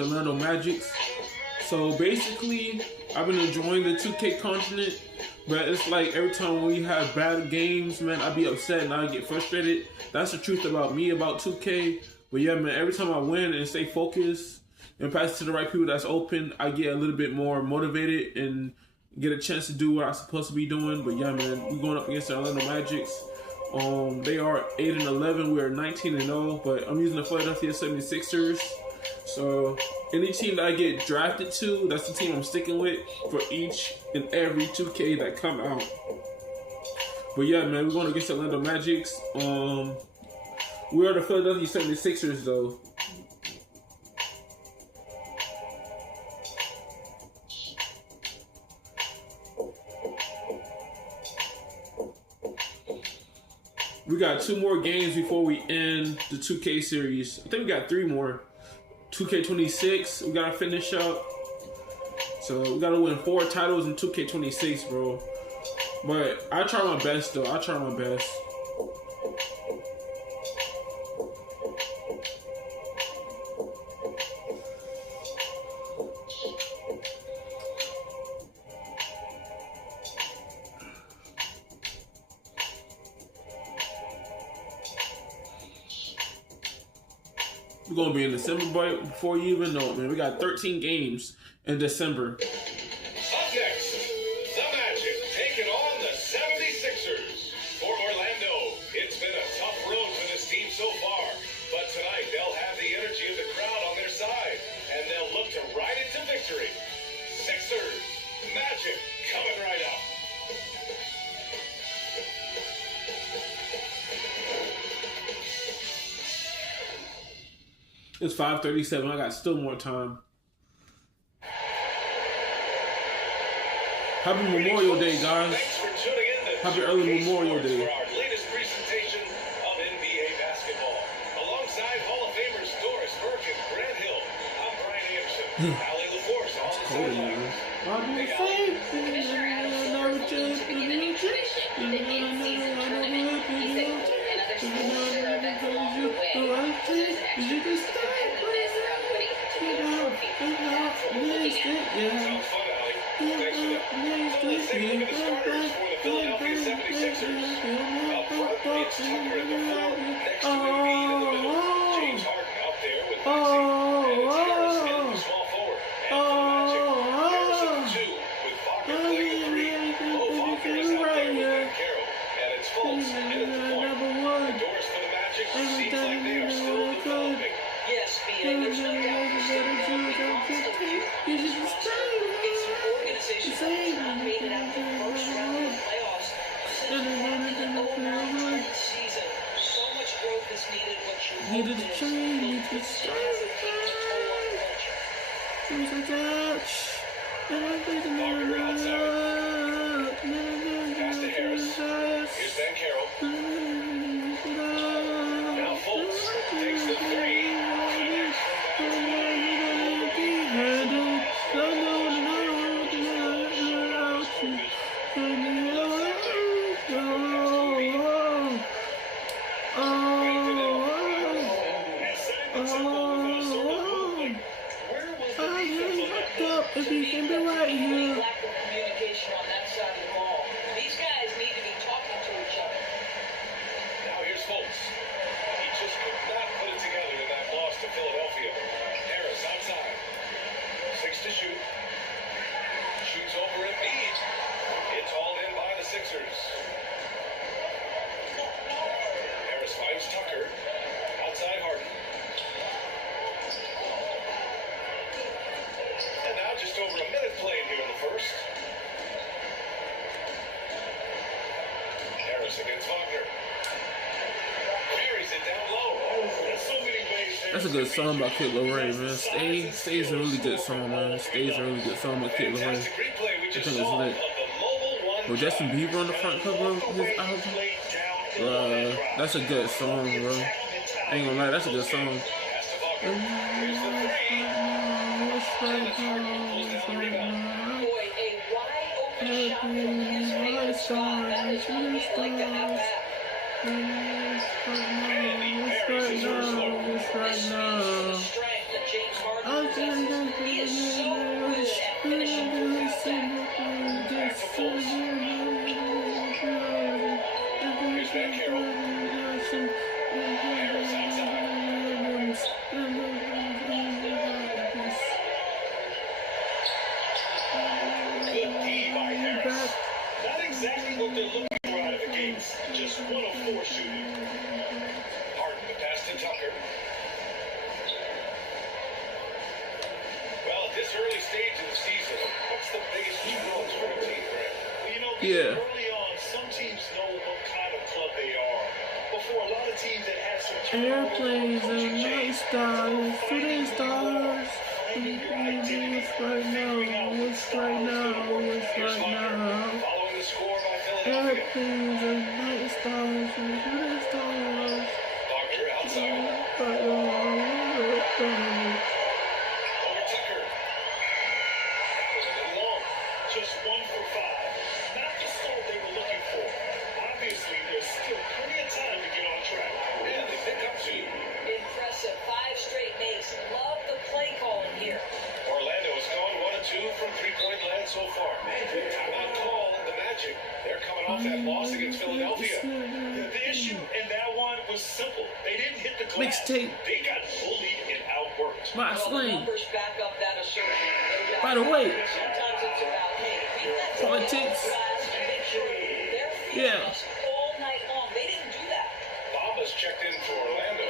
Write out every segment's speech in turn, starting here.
the Orlando Magic. So basically, I've been enjoying the 2K continent, but it's like every time we have bad games, man, I be upset and I get frustrated. That's the truth about me about 2K. But yeah, man, every time I win and stay focused and pass it to the right people that's open, I get a little bit more motivated and get a chance to do what I'm supposed to be doing. But yeah, man, we're going up against the Orlando Magic. They are 8-11. We are 19-0. But I'm using the Philadelphia 76ers. So any team that I get drafted to, that's the team I'm sticking with for each and every 2K that come out. But yeah, man, we're going against the Orlando Magic. We are the Philadelphia 76ers, though. We got 2 more games before we end the 2K series. I think we got 3 more. 2K26, we gotta finish up. So we gotta win 4 titles in 2K26, bro. But I try my best, though. I try my best. We're going to be in December, but before you even know it, man, we got 13 games in December. Up next, the Magic taking on the 76ers. For Orlando, it's been a tough road for this team so far, but tonight they'll have the energy of the crowd on their side, and they'll look to ride it to victory. Sixers, Magic coming right up. It's 5:37. I got still more time. Happy Memorial Day, guys. Happy early Memorial Day. For our latest presentation of NBA basketball. Alongside Hall of Famers Doris Burke and Grant Hill, I'm Brian Anderson. Allie LaForce on the sideline. That's a good song by Kid Laroi, man. Stay is a really good song, man. Stay is a really good song by Kid Laroi. I think it's lit. With Justin Bieber on the front cover of his album, that's a good song, bro. I ain't gonna lie, that's a good song. Arthur Towns. He is so good at finishing from down back. Here's back Carroll. Harris outside. Good D by Harris. Not exactly what they're looking for out of the gates. Just 1 of 4 shooting. Harden the pass to Tucker. Well, at this early stage of the season, what's the biggest challenge for a team, Greg? Well, you know, Yeah. early on, some teams know what kind of club they are. Before a lot of teams that had some Airplanes and night stars, shooting stars. What's right now? What's right now? What's right now? Following the score by Philadelphia. Airplanes and night stars and shooting stars. Wagner outside. Over Tucker. That was a little long. Just 1 for 5. Not the score they were looking for. Obviously, there's still plenty of time to get on track. And they pick up 2. Impressive. 5 straight makes. Love the play calling here. Orlando has gone 1 of 2 from 3-point land so far. Timeout call the Magic. They're coming off that loss against Philadelphia. The issue in that one was simple. They didn't hit the glass. Mixtape. They got bullied and outworked. My Well, the sling. numbers back up that assertion. No doubt. By the way, Sometimes it's about, hey, we let them politics. hit the glass and make sure they're feeding Yeah. us all night long. They didn't do that. Bombas checked in for Orlando.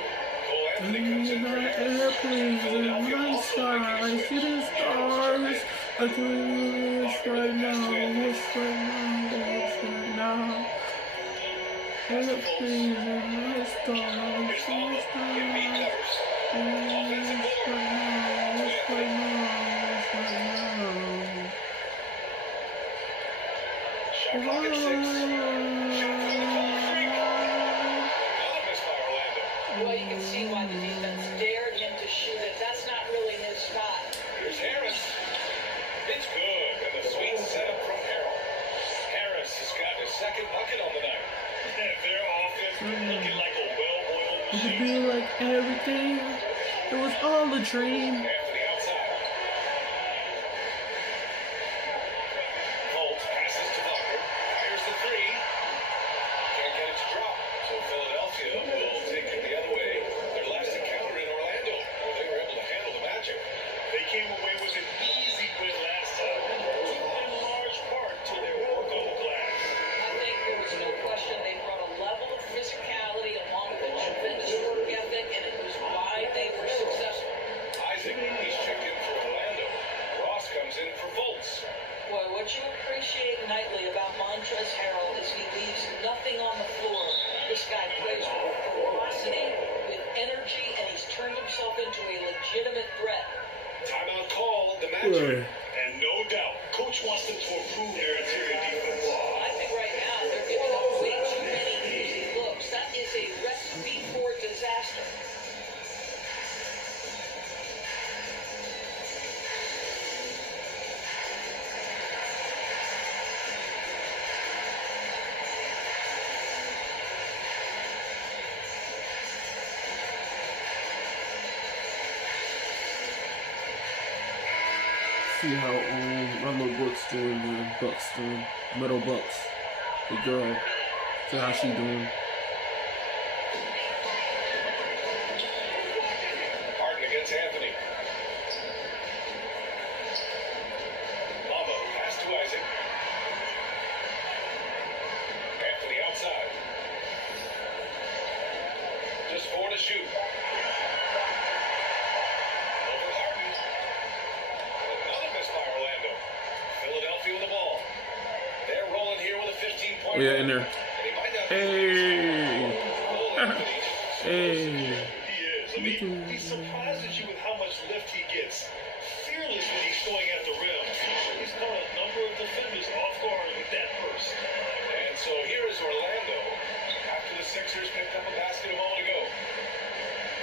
Cole Anthony comes in for Harris. Airplanes and night stars, shooting stars. I can wish right now, wish right now, wish right now. Airplanes and night stars, Here's shooting Bamba. Give me stars. covers. Wish right now, wish right now, wish right now. Shot clock at 6. Shot clock at 3. Another miss by Orlando. Well, you can see why the defense dared him to shoot it. That's not really his style. Here's Harris. It's good. And the sweet setup from Harrell. Harris has got his second bucket on the night. Their offense looking like a well-oiled It could machine. be like everything. It was all a dream. Anthony outside. Holt passes to Butler. Fires the 3. Can't get it to drop. So Philadelphia will take it the other way. Their last encounter in Orlando, where they were able to handle the Magic. They came away with an easy win last time, in large part to their work on the glass. I think there was no question they brought a level of physicality along with a tremendous work ethic, and it was why they were successful. Isaac, he's checked in for Orlando. Ross comes in for Fultz. Boy, what you appreciate nightly about Montrezl Harrell is he leaves nothing on the floor. This guy plays with ferocity, with energy, and he's turned himself into a legitimate threat. Timeout call, the Magic. And no doubt, coach wants them to improve their interior defense. I think right now they're giving up way too many easy looks. That is a recipe for disaster. See how my little Bucks doing, man. Bucks doing. Middle Bucks. The girl. See how she doing. Harden against Anthony. Bamba pass to Isaac. Anthony outside. Just 4 to shoot. Over Harden. Another miss by Orlando. Philadelphia with the ball. They're rolling here with a 15-point. Oh, yeah, in there. And he might not Hey. Cole Anthony. Hey. He is. I mean, he surprises you with how much lift he gets. Fearless when he's going at the rim. He's caught a number of defenders off guard with that burst. And so here is Orlando. After the Sixers picked up a basket a moment ago.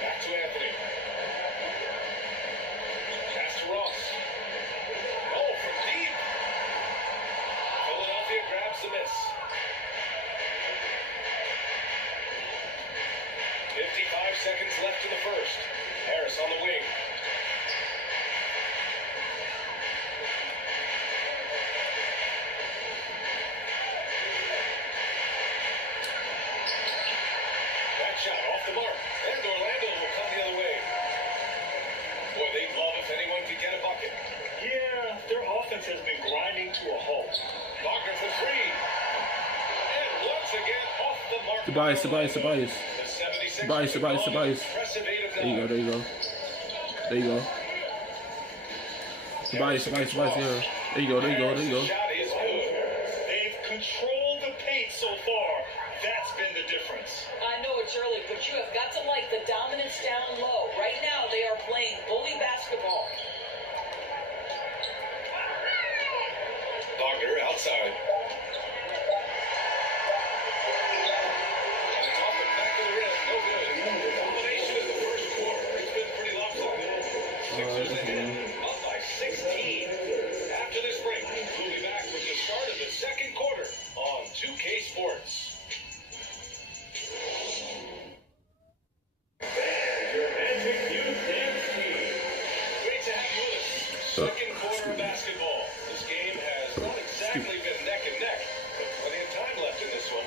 Back to Anthony. Pass to Ross. Oh, from deep. Philadelphia grabs the miss. 55 seconds left in the first. Harris on the wing. Tobias. The 76ers Tobias. impressive 8 of 9. There you go. Tobias, yeah. There you go. Shot is good. They've controlled the paint so far. That's been the difference. I know it's early, but you have got to like the dominance down low. Right now, they are playing bully basketball. Wagner outside. And it's off the back of the rim. No good. The combination in the first quarter. It's been pretty lopsided. Sixers ahead, up by 16. After this break, we'll be back with the start of the second quarter on 2K Sports. Great to have you with us. Second quarter of basketball. This game has not exactly been neck and neck, but plenty of time left in this one.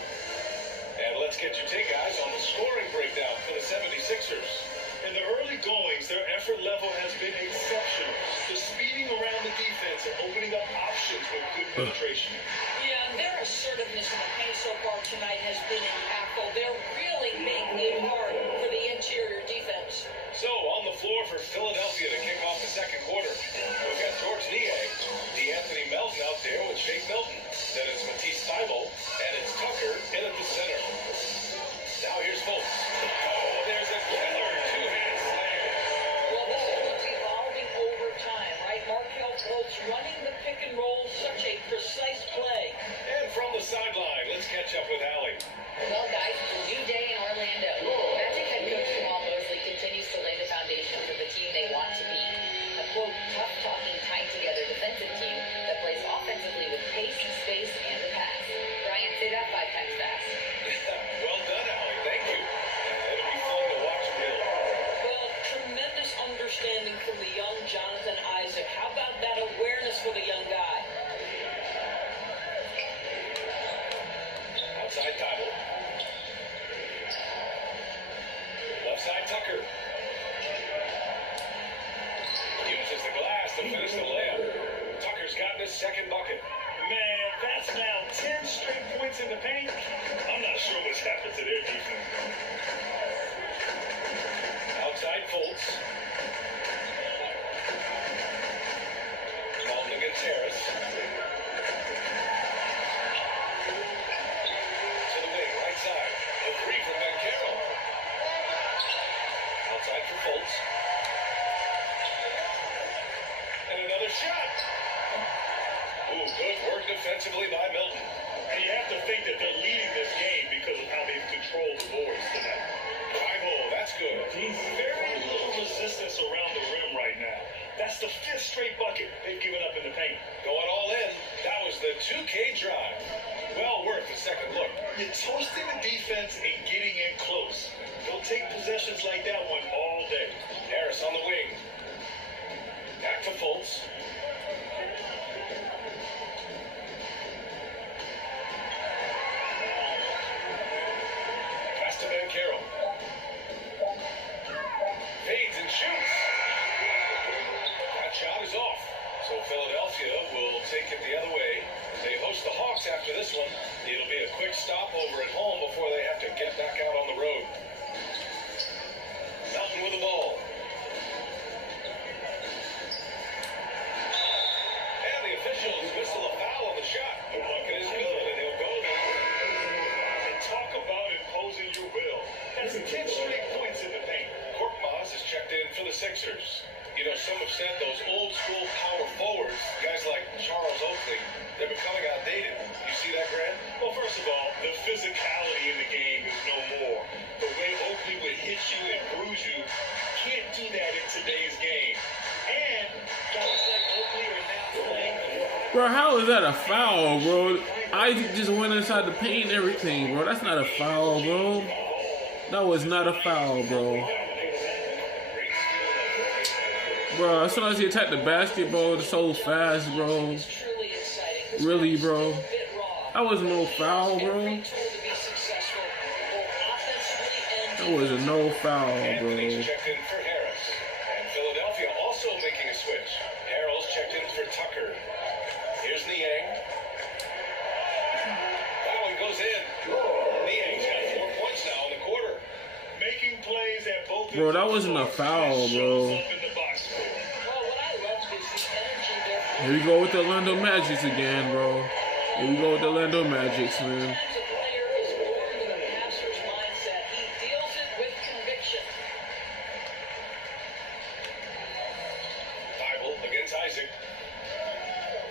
And let's get your take, guys, on the scoring breakdown for the 76ers. In the early goings, their effort level has been exceptional. The speeding around the defense and opening up options with good penetration. Yeah, and their assertiveness in the paint so far tonight has been impactful. They're really making it hard for the interior defense. So, on the floor for Philadelphia to kick off the second quarter, we've got George Niang, D'Anthony Melton out there with Shake Milton. Then it's Matisse Thybulle, and it's Tucker in at the center. Now here's Fultz. Oh, there's a killer two-hand slam. Well, this is what's evolving over time, right? Markelle Fultz running the pick and roll, such a precise play. And from the sideline, let's catch up with Allie. Well, guys, it's a new day in Orlando. Magic head coach Jamal Mosley continues to lay the foundation for the team they want to be. A quote, tough-talking, tied-together defensive team that plays offensively with pace, space, and the pass. Brian, say that 5 times fast. Well done, Allie. Thank you. It'll be fun to watch, really. Well, tremendous understanding from the young Jonathan Isaac. How about that awareness for the young guy? Outside Thybulle. Left side Tucker. Uses the glass to finish the layup. Tucker's gotten his second bucket. Man, that's now 10 straight points in the paint. I'm not sure what's happened to their defense. Outside Fultz. Malton against Harris. To the wing, right side. The three from Banchero. Outside for Fultz. And another shot. Ooh, good work defensively by Milton. And you have to think that they're leading this game because of how they've controlled the boards tonight. 5-0, that's good. Very little resistance around the rim right now. That's the 5th straight bucket they've given up in the paint. Going all in. That was the 2K drive. Well worth a second look. You're toasting the defense and getting in close. They'll take possessions like that one all day. Harris on the wing. Back to Fultz. Pass to Banchero. Fades and shoots. That shot is off. So Philadelphia will take it the other way. They host the Hawks after this one. It'll be a quick stopover at home before they have to get back out on the road. Melton with the ball. And the officials whistle a foul on the shot. The bucket is good, and he'll go there. And talk about imposing your will. That's 10 straight points in the paint. Korkmaz is checked in for the Sixers. You know, some have said those old school power forwards, guys like Charles Oakley, they're becoming outdated. You see that, Grant? Well, first of all, the physicality in the game is no more. The way Oakley would hit you and bruise you, can't do that in today's game. And guys like Oakley are now playing. Bro, how is that a foul, bro? Isaac just went inside the paint and everything, bro. That's not a foul, bro. That was not a foul, bro. Bro, as soon as he attacked the basket, bro, it's so fast, bro. It's truly exciting. Really, bro. A bit raw. That was no foul, bro. Every tool to be successful, both offensively and That was a no foul, Anthony's bro. checked in for Harris. And Philadelphia also making a switch. Harrell's checked in for Tucker. Here's Niang. That one goes in. Niang's got 4 points. Bro, that wasn't a foul, bro. Well, what I loved is the energy there. Here we go with the Orlando Magics again, bro. Here we go with the Orlando Magics, man. Sometimes a player is born with a passer's mindset. He deals it with conviction. Bible against Isaac.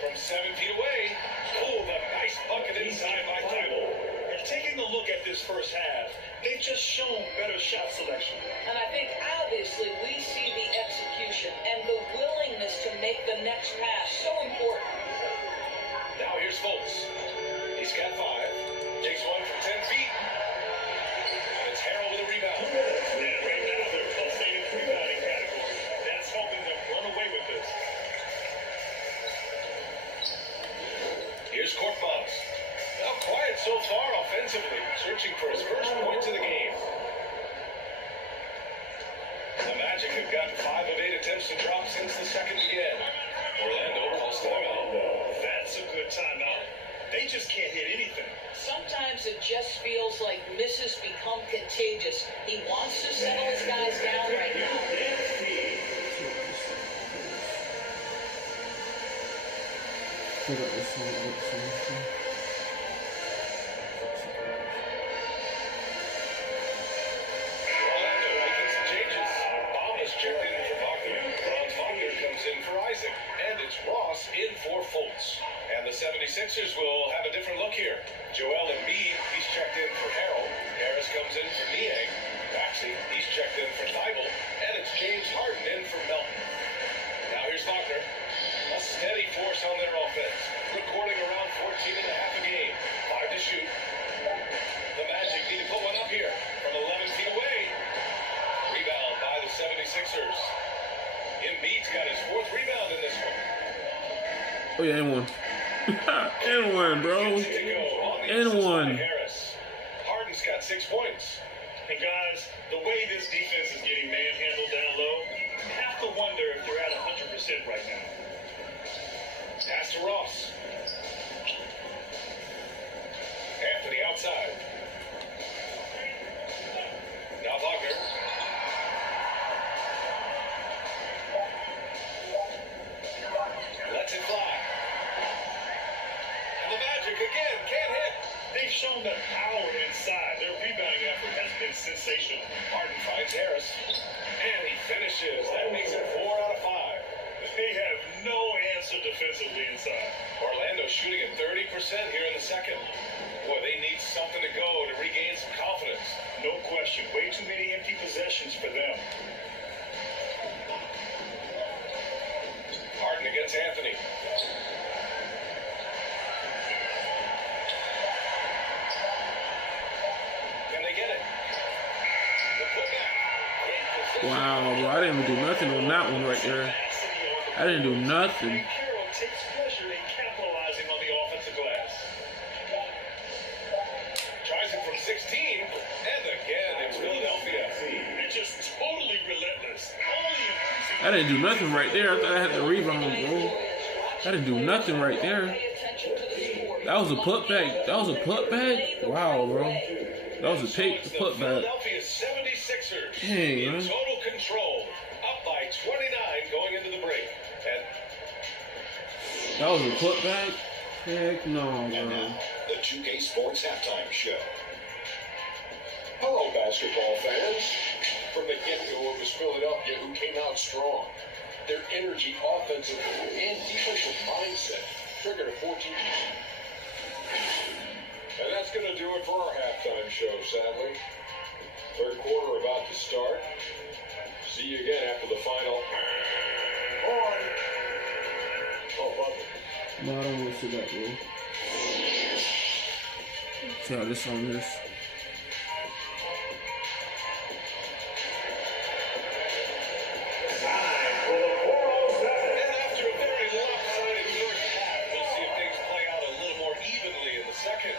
From 7 feet away. Oh, the nice bucket inside by Bible. And taking a look at this first half, they've just shown better shot selection. And I think obviously we see the execution and the willingness to make the next pass so important. Now here's Fultz. He's got 5. Takes one from 10 feet. And it's Harrell with a rebound. And right now, they're both staying in the rebounding category. That's helping them run away with this. Here's Korkmaz. Now quiet so far offensively. Searching for his first points of the game. The Magic have gotten 5 of 8 attempts to drop since the second began. Orlando calls timeout. That's a good timeout. They just can't hit anything. Sometimes it just feels like misses become contagious. He wants to settle his guys down right now. Orlando making some changes. Thomas checked in for Wagner. Franz Wagner comes in for Isaac. And it's Ross in for Fultz. And the 76ers will have a different look here. Joel Embiid, he's checked in for Harrell. Harris comes in for Niang. Maxey, he's checked in for Thibault. And it's James Harden in for Melton. Now here's Wagner. A steady force on their offense. Recording around 14 and a half a game. 5 to shoot. The Magic need to put one up here from 11 feet away. Rebound by the 76ers. Embiid's got his 4th rebound in this one. Oh yeah, and one. And one, bro. To go on the And assist by one. Harris. Harden's got 6 points. And guys, the way this defense is getting manhandled down low, you have to wonder if they're at 100% right now. Pass to Ross. Anthony outside. Now Wagner. Lets it fly. And the Magic again can't hit. They've shown that power inside. Their rebounding effort has been sensational. Harden finds Harris. And he finishes. That makes it 4 out of 5. They have no answer defensively inside. Orlando shooting at 30% here in the second. Boy, they need something to go to regain some confidence. No question. Way too many empty possessions for them. Harden against Anthony. Can they get it? The putback. Great position. Wow, bro. I didn't even do nothing on that one right there. I didn't do nothing. Carroll takes pleasure in capitalizing on the offensive glass. Tries it from 16. And again, it's Philadelphia. They're just totally relentless. Only increasing. I didn't do nothing right there. I thought I had the rebound, bro. I didn't do nothing right there. Pay attention to the score. That was a putback. That was a putback? Wow, bro. That was a take The putback. Philadelphia 76ers Dang, in man. total control. Up by 29 going into the break. And That was a putback? Heck no, And bro. now, the 2K Sports Halftime Show. Hello, basketball fans. From the get-go, it was Philadelphia who came out strong. Their energy, offensive, and defensive mindset triggered a 14. And that's going to do it for our halftime show, sadly. Third quarter about to start. See you again after the final. Oh, Bubba. No, I don't want to see that, bro. See how this song is. And after a very lopsided first half, we'll see if things play out a little more evenly in the second.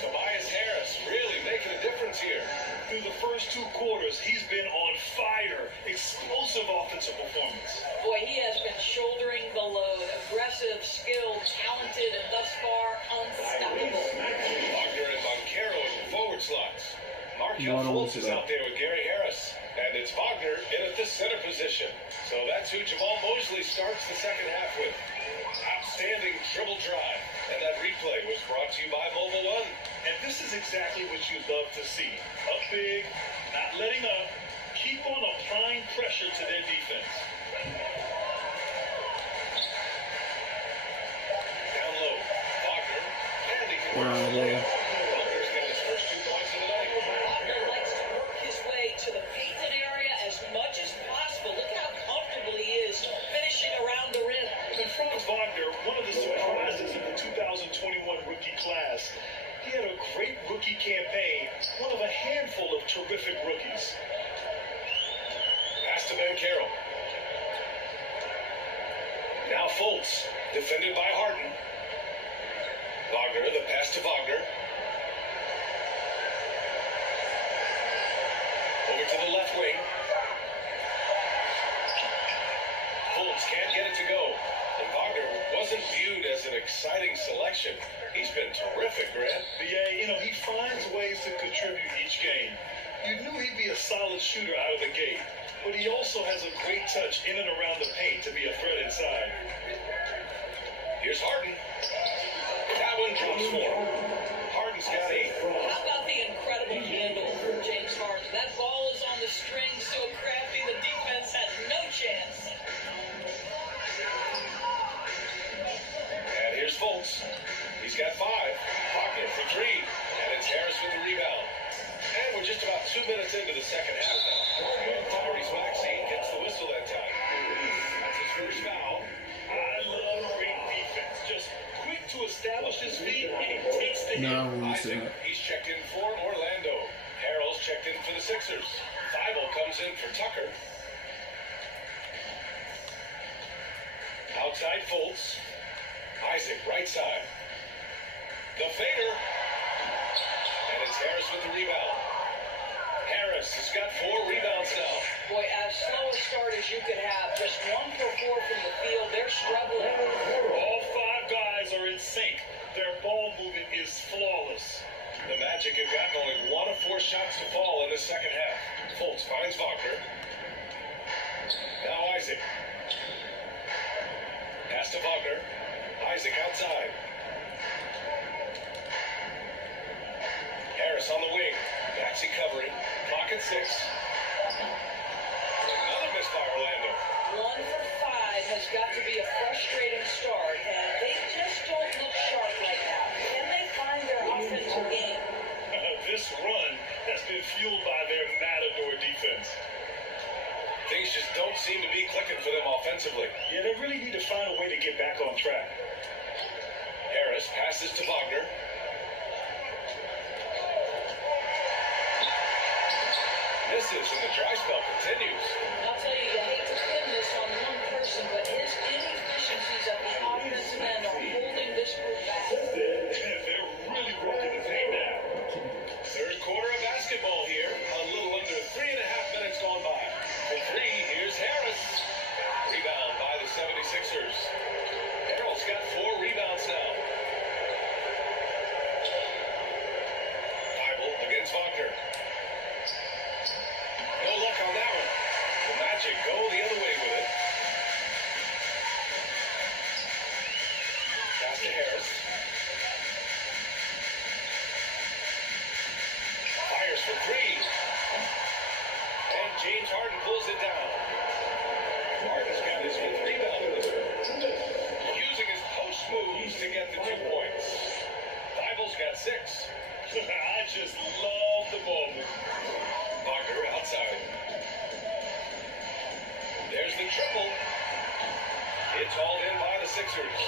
Tobias Harris really making a difference here. Through the first 2 quarters, he's been on fire. Explosive offensive performance. Boy, he has been shouldering the load. Aggressive, skilled, talented, and thus far unstoppable. Wagner and Moncaro in the forward slots. No, I Markel don't want Fultz to is see that. out there with Gary Harris. And it's Wagner in at the center position. So that's who Jamal Mosley starts the second half with. Outstanding dribble drive. And that replay was brought to you by Mobile One. And this is exactly what you love to see. Up big, not letting up, keep on applying pressure to their defense. Down low, Wagner, and he can Wagner's got his first 2 points of the night. Wagner likes to work his way to the painted area as much as possible. Look how comfortable he is finishing around the rim. And Franz Wagner, one of the surprises of the 2021 rookie class, he had a great rookie campaign, one of a handful of terrific rookies. Pass to Banchero. Now Fultz, defended by Harden. Wagner, the pass to Wagner. Over to the left wing. Fultz can't get it to go. And Wagner wasn't viewed as an exciting selection. He's been terrific, Grant. Yeah, he finds ways to contribute each game. You knew he'd be a solid shooter out of the gate, but he also has a great touch in and around the paint to be a threat inside. Here's Harden. That one drops more. Harden's got 8. How about the incredible handle from James Harden? That ball is on the string, so crafty, the defense has no chance. And here's Fultz. He's got 5. Wagner for 3. And it's Harris with the rebound. And we're just about 2 minutes into the second half now. And Tyrese Maxey gets the whistle that time. That's his first foul. I love great defense. Just quick to establish his feet, and he takes the hit. No, I won't say Isaac, that. he's checked in for Orlando. Harrell's checked in for the Sixers. Thibault comes in for Tucker. Outside Fultz. Isaac, right side. The fader. And it's Harris with the rebound. Harris has got 4 rebounds now. Boy, as slow a start as you could have, just 1 for 4 from the field. They're struggling. All 5 guys are in sync. Their ball movement is flawless. The Magic have gotten only 1 of 4 shots to fall in the second half. Fultz finds Wagner. Now Isaac. Pass to Wagner. Isaac outside. Harris on the wing. Maxey covering. Clock at 6. Another miss by Orlando. 1 for 5 has got to be a frustrating start, and they just don't look sharp right now. Can they find their offensive game? This run has been fueled by their matador defense. Things just don't seem to be clicking for them offensively. Yeah, they really need to find a way to get back on track. Harris passes to Wagner. Misses, and the dry spell continues. I'll tell you, you hate to pin this on one person, but his inefficiencies at the offensive end are holding this group back. They're really working the thing down. Third quarter of basketball here. A little under 3.5 minutes gone by. For 3, here's Harris. Rebound by the 76ers. Harrell's got 4 rebounds now. Thibault against Wagner. No luck on that one. The Magic go the other way with it. Pass to Harris. Fires for 3. And James Harden pulls it down. Harden's got his 5th rebound. Using his post moves to get the 2 points. Thibault's got 6. I just love the moment. Wagner outside. There's the triple. It's hauled in by the Sixers.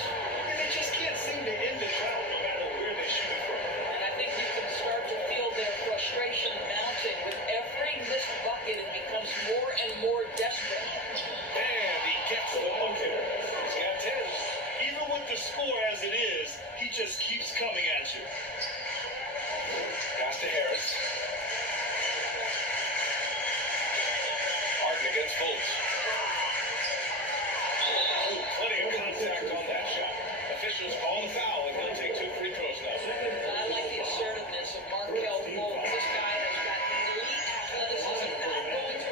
And they just can't seem to end the drought no matter where they shoot it from. And I think you can start to feel their frustration mounting. With every missed bucket, it becomes more and more desperate. And he gets the bucket. He's got 10. Even with the score as it is, he just keeps coming at you. Pass to Harris. Harden against Fultz. Ooh, plenty of contact on that shot. Officials call the foul, and he'll take 2 free throws now. I like the assertiveness of Markelle Fultz. This guy has got elite athleticism, not going to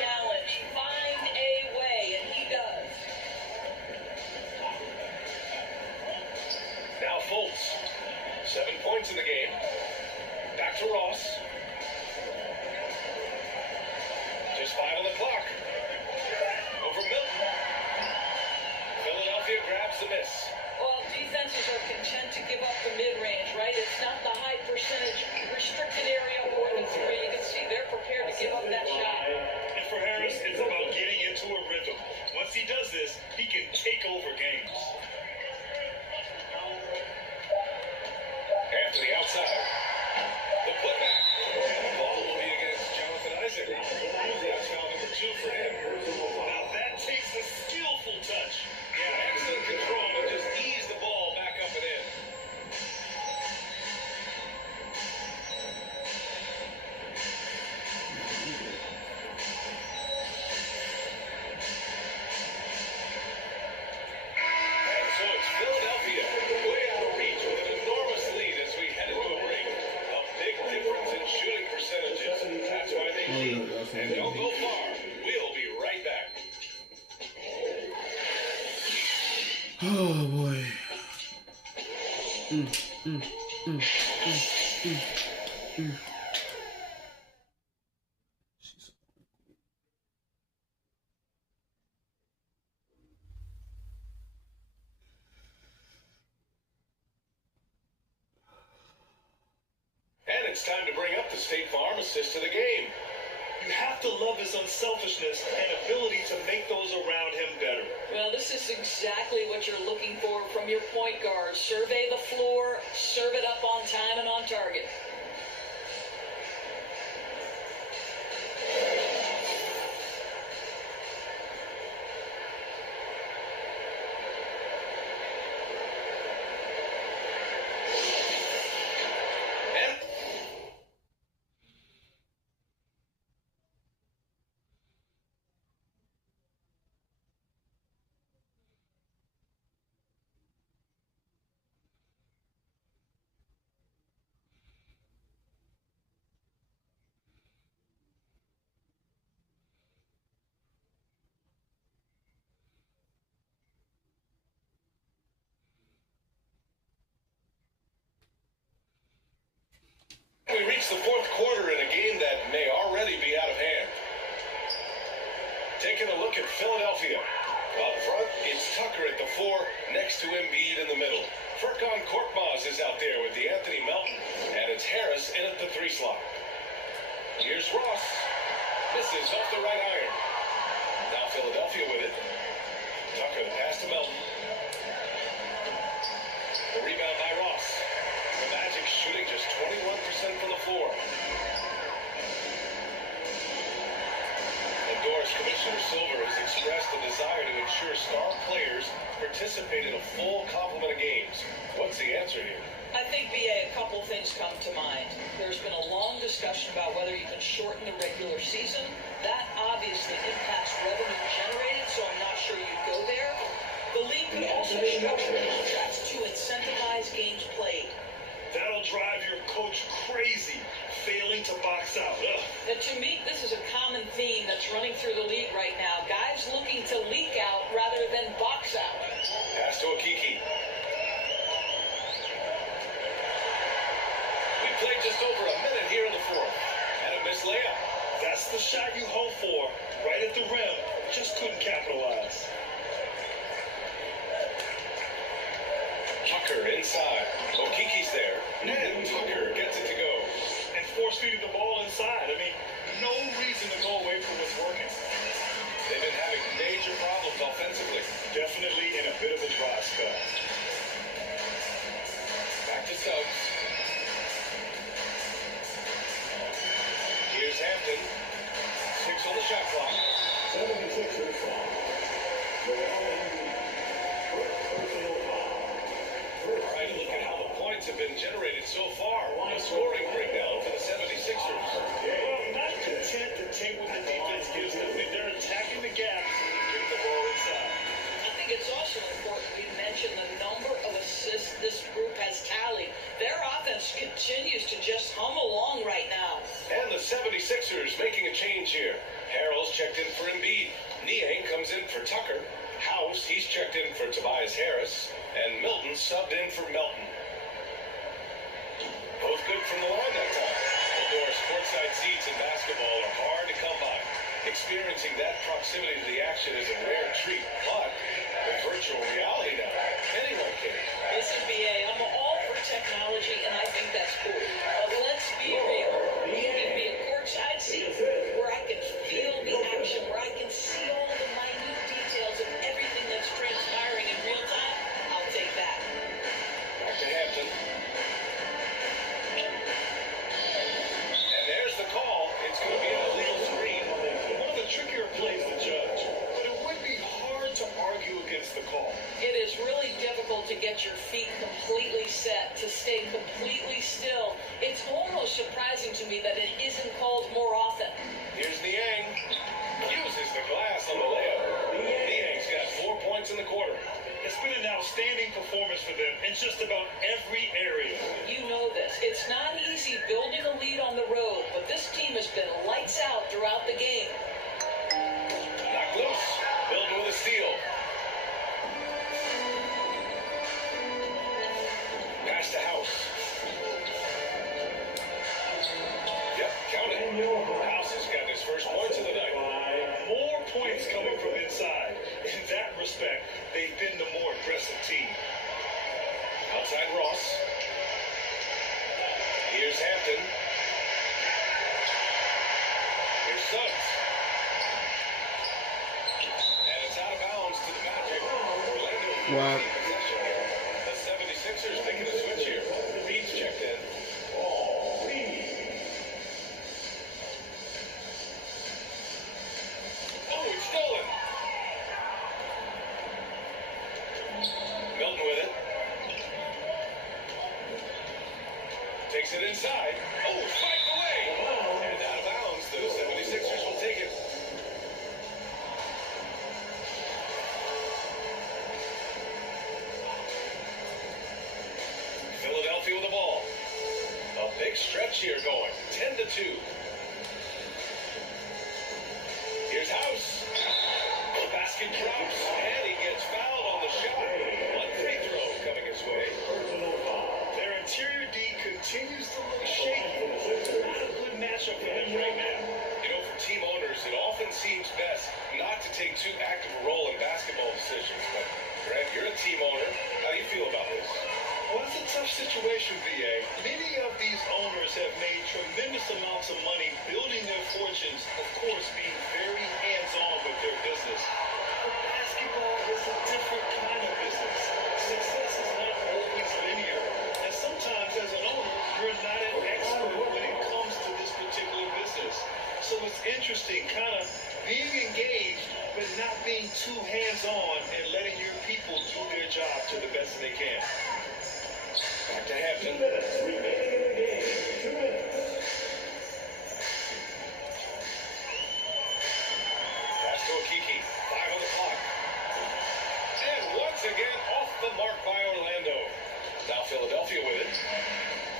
challenge, find a way, and he does. Now Fultz, 7 points in the game. Back to Ross. Just 5 on the clock. Over Milton. Philadelphia grabs the miss. Well, defenses are content to give up the mid-range, right? It's not the high percentage restricted area or the three. You can see they're prepared to give up that shot. And for Harris, it's about getting into a rhythm. Once he does this, he can take over games. After the outside. The putback. And the ball will be against Jonathan Isaac. That's foul number 2 for him. Now that takes a skillful touch. Yeah, excellent control, but just ease the ball back up and in. And so it's Philadelphia way out of reach with an enormous lead as we head into a break. A big difference in shooting percentages. That's why they lead. And don't go far. We'll be right back. Oh boy. And it's time to bring up the State Farm assist to the game. You have to love his unselfishness and ability to make those around him better. Well, this is exactly what you're looking for from your point guard. Survey the floor, serve it up on time and on target. And we reach the fourth quarter in a game that may already be out of hand. Taking a look at Philadelphia. Up front, it's Tucker at the 4, next to Embiid in the middle. Furkan Korkmaz is out there with Anthony Melton, and it's Harris in at the 3 slot. Here's Ross. Misses off the right iron. Now Philadelphia with it. Tucker the pass to Melton. The rebound by Ross. The Magic shooting just 21% from the floor. Endorsed Commissioner Silver has expressed a desire to ensure star players participate in a full complement of games. What's the answer here? I think, BA, a couple things come to mind. There's been a long discussion about whether you can shorten the regular season. That obviously impacts revenue generated, so I'm not sure you'd go there. The league could also structure contracts to incentivize games played. That'll drive your coach crazy, failing to box out. Ugh. And to me, this is a common theme that's running through the league right now. Guys looking to leak out rather than box out. Pass to Okiki. We played just over a minute here in the fourth. And a missed layup. That's the shot you hope for, right at the rim. Just couldn't capitalize. Tucker inside. Okiki's there. And Tucker gets it to go. And force-feeding the ball inside. I mean, no reason to go away from what's working. They've been having major problems offensively. Definitely in a bit of a dry spell. Back to Suggs. Here's Hampton. 6 on the shot clock. 76ers foul. All right, look at how the points have been generated so far. A scoring breakdown for the 76ers. Well, not content to take what the defense gives them. They're attacking the gap, getting the ball inside. I think it's also important we mention the number of assists this group has tallied. Their offense continues to just hum along right now. And the 76ers making a change here. Harrell's checked Tucker. House, he's checked in for Tobias Harris. And Milton subbed in for Melton. Both good from the line that time. Outdoor courtside seats in basketball are hard to come by. Experiencing that proximity to the action is a rare treat, but with virtual reality now, anyone can. Listen, BA, I'm all for technology, and I think that's cool. But let's be real. You give me a courtside seat where I can feel the action, where I can see all the minute details of everything that's transpiring in real time. I'll take that. Back to Hampton. And there's the call. It's going to be an illegal screen. One of the trickier plays to judge, but it would be hard to argue against the call. It is really difficult to get your feet completely set, to stay completely still. It's almost surprising to me that it isn't called more often. Here's Niang. Uses the glass on the layup. Niang's got 4 points in the quarter. It's been an outstanding performance for them in just about every area. You know this. It's not easy building a lead on the road, but this team has been lights out throughout the game. Knocked loose. Milton with a steal. Pass to House. Yep, count it. House has got his first points of the night. More points coming from inside. In that respect, they've been the more aggressive team. Outside Ross. Here's Hampton. Here's Suggs. And it's out of bounds to the Magic. Orlando. Wow. The 76ers making a switch here. Reed's checked in. Oh, it's stolen. Milton with it. Takes it inside. Oh, fight away. And out of bounds. The 76ers will take it. Philadelphia with the ball. A big stretch here going. 10-2. Here's House. Basket drops, and he gets fouled on the shot. One free throw coming his way. Their interior D continues to look shaky. Not a good matchup for them right now. You know, for team owners, it often seems best not to take too active a role in basketball decisions. But, Greg, you're a team owner. How do you feel about this? Well, it's a tough situation, VA. Many of these owners have made tremendous amounts of money building their fortunes, of course, being very hands-on with their business. But basketball is a different kind of business. Success is not always linear. And sometimes, as an owner, you're not an expert when it comes to this particular business. So it's interesting, kind of being engaged, but not being too hands-on and letting your people do their job to the best that they can. Back to Hampton. 2 minutes remaining in the game. 2 minutes. Pass to Okeke. 5 on the clock. And once again, off the mark by Orlando. Now Philadelphia with it.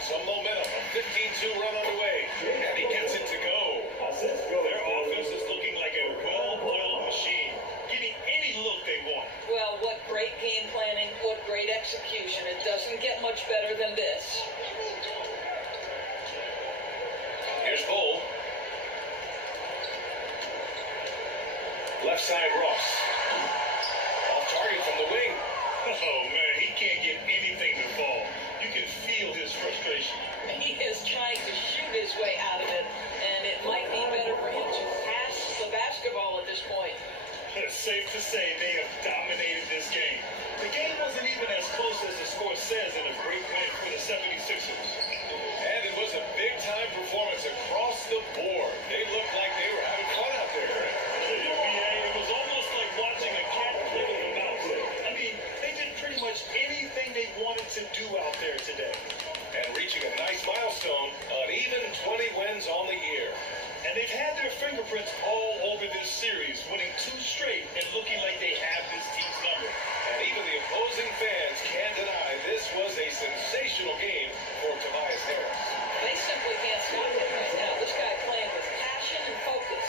Some momentum. A 15-2 run underway. And he gets it to go. Their offense is looking like a well-oiled machine, getting any look they want. Well, what great game planning, what great execution. It doesn't get much better than this. Here's Cole. Left side Ross. Off target from the wing. Oh, man, he can't get anything to fall. You can feel his frustration. He is trying to shoot his way out of it, and it might be better for him to pass the basketball at this point. It's safe to say they have dominated this game. The game wasn't even as close as the score says in a great win for the 76ers. And it was a big-time performance across the board. They looked like they were having fun out there, right? It was almost like watching a cat play with a mouse. I mean, they did pretty much anything they wanted to do out there today. And reaching a nice milestone, an even 20 wins on the year. And they've had their fingerprints all over this series, winning 2 straight and looking like they have this team's number. And even the opposing fans can't deny this was a sensational game for Tobias Harris. They simply can't stop him right now. This guy playing with passion and focus.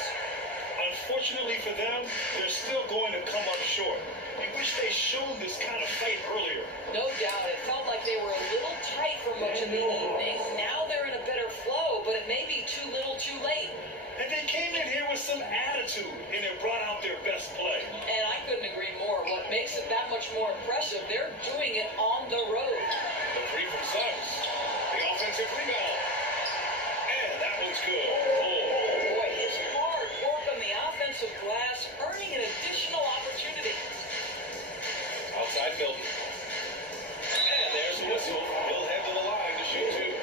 Unfortunately for them, they're still going to come up short. You wish they showed this kind of fight earlier. No doubt. It felt like they were a little tight for much of the evening. Now they're in a better flow, but it may be too little too late. And they came in here with some attitude, and it brought out their best play. And I couldn't agree more. What makes it that much more impressive, they're doing it on the road. The three from Suggs. The offensive rebound. And that one's good. Boy, his hard work on the offensive glass, earning an additional opportunity. Outside Milton. And there's the whistle. He'll head to the line to shoot two.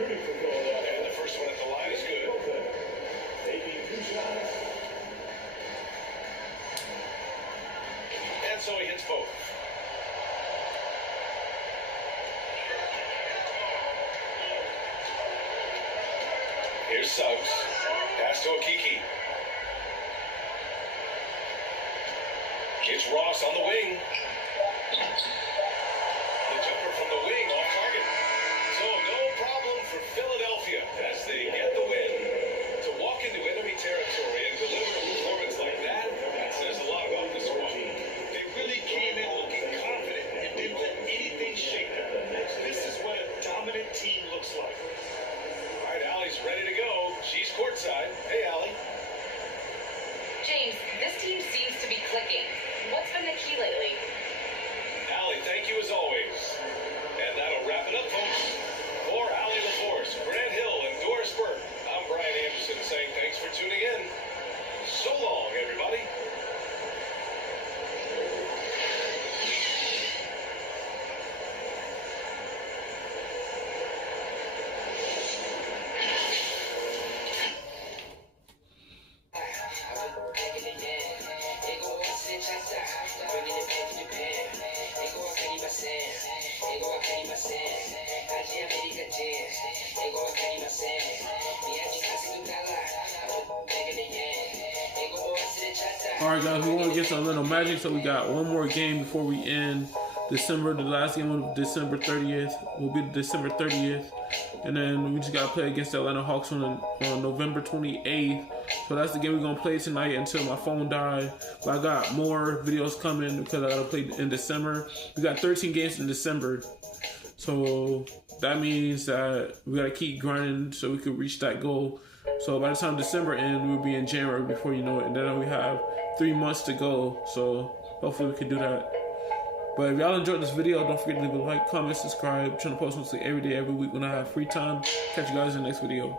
And the first one at the line is good. And so he hits both. Here's Suggs. Pass to Okeke. It's Ross on the wing. The jumper from the wing off target. So no problem for Philadelphia as they get the win. To walk into enemy territory and deliver a performance like that says a lot about this squad. They really came in looking confident and didn't let anything shake them. This is what a dominant team looks like. All right, Allie's ready to go. She's courtside. Hey, Allie. James, this team seems to be clicking. What's been the key lately? Allie, thank you as always. And that'll wrap it up, folks. For Allie LaForce, Grant Hill, and Doris Burke, I'm Brian Anderson saying thanks for tuning in. So long, everybody. Alright guys, we want to get to Orlando Magic, so we got one more game before we end December. The last game will be December 30th. Will be December 30th. And then we just got to play against the Atlanta Hawks on November 28th. So that's the game we're going to play tonight until my phone dies. But I got more videos coming because I got to play in December. We got 13 games in December. So that means that we got to keep grinding so we could reach that goal. So by the time December ends, we'll be in January before you know it. And then we have 3 months to go. So hopefully we can do that. But if y'all enjoyed this video, don't forget to leave a like, comment, subscribe. I'm trying to post mostly every day, every week when I have free time. Catch you guys in the next video.